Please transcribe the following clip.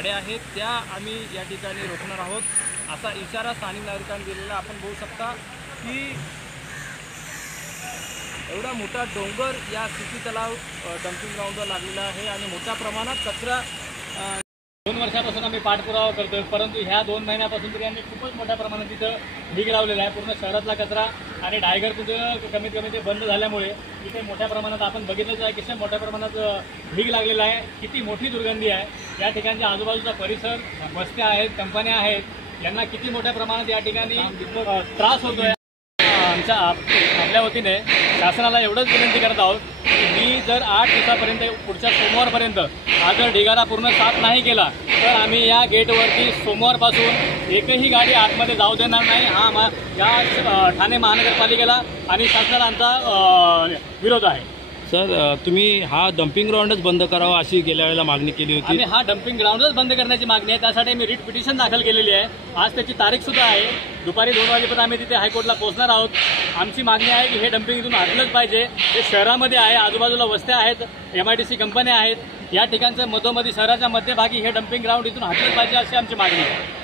गाड्या आहेत त्या आम्ही या ठिकाणी रोखणार आहोत असा इशारा स्थानिक नागरिकांनी दिलेला आपण बघू शकता की एवढा मोठा डोंगर या सिटी तलाव डम्पिंग ग्राउंडवर लागलेला आहे आणि मोठ्या प्रमाणात कचरा 2 वर्षापासून आम्ही पाठपुरावा करतोय, परंतु ह्या 2 महिन्यापासून तरी आम्ही खूपच मोठ्या प्रमाणात तिथं ढीग लावलेला आहे। पूर्ण शहरातला कचरा आणि डायगर कुठं कमीत कमी ते बंद झाल्यामुळे इथे मोठ्या प्रमाणात आपण बघितलंच आहे की मोठ्या प्रमाणात ढीग लागलेला आहे। किती मोठी दुर्गंधी आहे। या ठिकाणच्या आजूबाजूचा परिसर, वस्त्या आहेत, कंपन्या आहेत, यांना किती मोठ्या प्रमाणात या ठिकाणी त्रास होतोय। आपल्या वतीने शासनाला एवढंच विनंती करत आहोत की मी जर 8 दिवसापर्यंत पुढच्या सोमवारपर्यंत हा जर ढिगारा पूर्ण साफ नाही केला तर आम्ही या गेटवरती सोमवारपासून एकही गाडी आतमध्ये जाऊ देणार नाही। हा या ठाणे महानगरपालिकेला आणि शासनाला आमचा विरोध आहे। सर, तुम्ही हा डम्पिंग ग्राउंडच बंद करावा अशी गेल्या वेळेला मागणी केली होती। आणि हा डम्पिंग ग्राउंडच बंद करण्याची मागणी आहे। त्यासाठी मी रिट पिटिशन दाखल केलेली आहे। आज त्याची तारीख सुद्धा आहे। दुपारी 2 वाजेपर्यंत आम्ही तिथे हायकोर्टला पोहोचणार आहोत। आमची मागणी आहे की हे डम्पिंग इथून हटलंच पाहिजे। हे शहरामध्ये आहे, आजूबाजूला वस्त्या आहेत, MIDC कंपन्या आहेत, या ठिकाणचं मधोमधी शहराच्या मध्यभागी हे डम्पिंग ग्राउंड इथून हटलंच पाहिजे अशी आमची मागणी आहे।